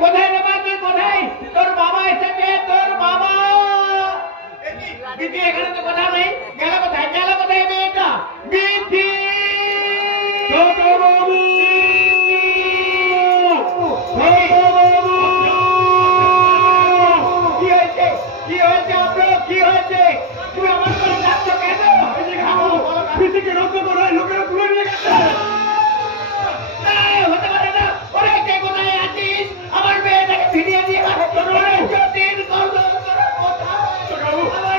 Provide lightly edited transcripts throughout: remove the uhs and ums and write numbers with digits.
কোথায় রে মা, তুই কোথায়? তোর বাবা এসেছে, তোর বাবা। দিদি এখানে তো কথা নেই, গেল কোথায়? গেল কোথায় মেয়েটা? দিদি কি হয়েছে আপনার? কি হয়েছে? তুমি আমার করে যাচ্ছ কেন? দিদিকে রক্ষা করায় লোকেরা তুলে নিয়ে গেছে। হতে পারে না। ওরে কে কোথায় আছিস? আমার মেয়েটাকে ফিরিয়ে দিয়ে আমার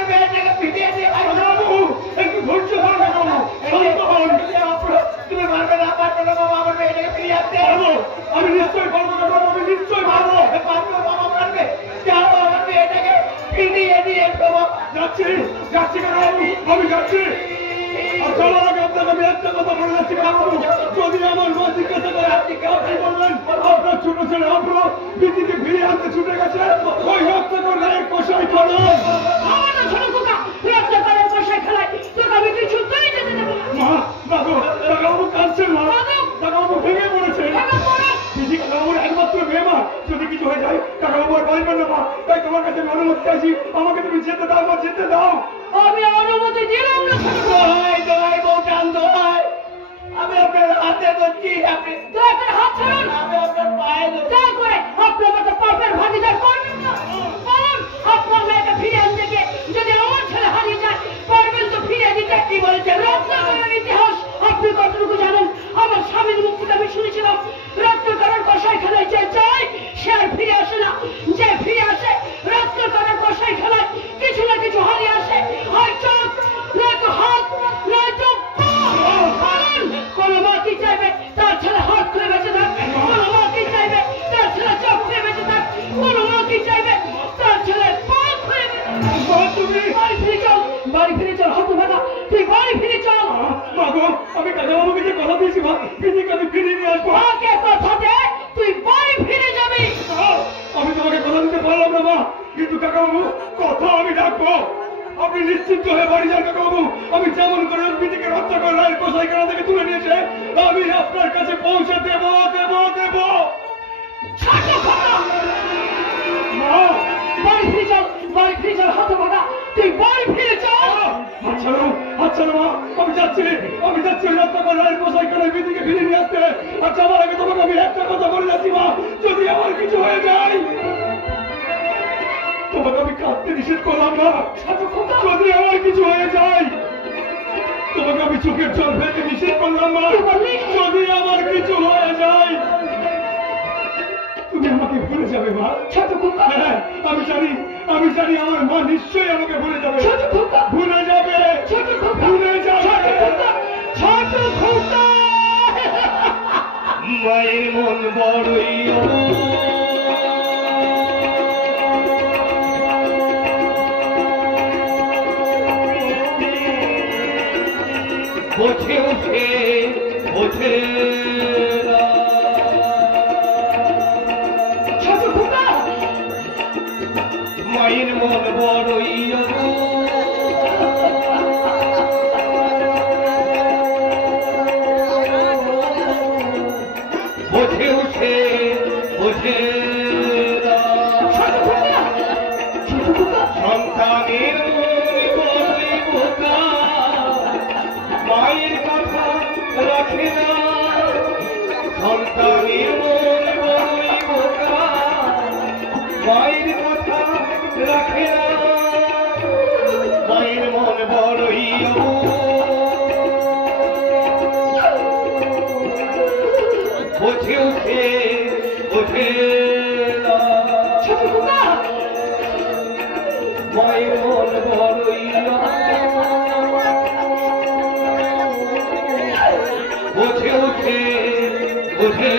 মেয়েটাকে ফিরিয়ে দিয়ে একটু ধৈর্য তুমি পারবে না, পারবে না বাবা, আমার মেয়েটাকে ফিরিয়ে আসতে। আমি নিশ্চয়ই পারবো না বাবা, আমি নিশ্চয়ই পারবো। পারবো বাবা, পারবে। যাও আমার মেয়েটাকে ফিরিয়ে দিয়ে বাবা। যাচ্ছি যাচ্ছি কেন আমি যাচ্ছি। চলার আগে আপনাকে আমি একটা কথা বলে যাচ্ছি, যদি আমার মা জিজ্ঞাসা করে আপনি কি বললেন, আপনার ছোট ছেলে আপনার দিদিকে ফিরিয়ে আনতে ছুটে গেছে ওই রক্তকর রায়ের কষাই খেলায়। আমার ছোট খোকা রক্তকরের কষাই খেলায় তোকে আমি কিছুতেই যেতে দেবো না। মা বাবু কাকাবাবু কাঁদছেন, মা কাকাবাবু ভেঙে পড়েছে। দিদি কাকাবাবুর একমাত্র মেয়ে, মা যদি কিছু হয়ে যায় কাকাবাবু আর বাঁচবেন না। মা তাই তোমার কাছে আমি অনুমতি চাইছি, আমাকে তুমি যেতে দাও, মা যেতে দাও। আমি অনুমতি দিলাম না। আমি আপনার হাতে ধরছি, আপনি হাত ছাড়ুন। আমি আপনার পায়ে ধরে আপনার মতো পাপের ভাগিদার করবেন না। আপনার মেয়েকে ফিরে আনতে গিয়ে যদি আমার ছেলে হারিয়ে যায় পারবেন তো ফিরে দিতে। কি বলছেন? রত্নাকরের ইতিহাস আপনি কতটুকু জানেন? আমার স্বামীর মুখ থেকে আমি শুনেছিলাম রত্নাকরের কষাই খেলায় যে যায় সে আর ফিরে আসে না, যে ফিরে আসে রত্নাকরের কষাই খেলায় কিছু না কিছু হারিয়ে আসে, হয় চোখ নয়তো হাত নয়তো কোন মা কি চাইবে তার ছেলে হাত খুলে বেঁচে থাক, কোন মা কি চাইবে তার ছেলে চোখ খুলে বেঁচে থাক, কোন মা কি চাইবে তার ছেলে পা খুলে তুমি বাড়ি ফিরে চল, বাড়ি ফিরে চল। হতো ভাগা তুই বাড়ি ফিরে চল। বাবু আমি কাকাবাবুকে যে কথা দিয়েছি মা, দিদিকে আমি ফিরিয়ে নিয়ে আসবো। আমাকে কথা দে তুই বাড়ি ফিরে যাবি। আমি তোমাকে কথা দিতে পারলাম না মা, কিন্তু কাকাবাবু কথা আমি রাখবো। আপনি নিশ্চিন্ত হয়ে বাড়ি যান কাকাবাবু। আমি যেমন করে দিদিকে রক্ষা করে রায়ের কষাইখানা থেকে তুলে নিয়েছে আমি আপনার কাছে পৌঁছে দেব দেব দেব। বাড়ি ফিরে চল, বাড়ি ফিরে চল। হতো ভাগা তুই বাড়ি ফিরে চল। আচ্ছা আচ্ছা মা আমি যাচ্ছি, আমি যাচ্ছি রক্ষা করে রায়ের কষাইখানায় দিদিকে ফিরে নিয়ে আসতে। আচ্ছা আমার আগে তোমাকে আমি একটা কথা বলে যাচ্ছি মা, যদি আমার কিছু হয়ে যায় তোমাকে আমি কাঁদতে নিষেধ করলাম না, যদি আমার কিছু হয়ে যায় তোমাকে আমি চোখের জল ফেলতে নিষেধ করলাম না, যদি আমার কিছু হয়ে যায় তুমি আমাকে ভুলে যাবে মা। হ্যাঁ আমি জানি আমার মা নিশ্চয়ই আমাকে ভুলে যাবে, ভুলে যাবে, ভুলে যাবে। ছোট খোকা মায়ের মন বড়ই বোঝে উঠে ওঠে ছোট খোকা মায়ের মন বড়ই বোঝে উঠে ওঠে সন্তানের বড়ই বোকা মায়ের কথা রাখে না, সন্তানের মন বড়ই বোকা মায়ের কথা রাখে না, মায়ের মন বড়ই বোঝে উঠে ওঠে মায়ের মন বড়ই বোঝে উঠে ওঠে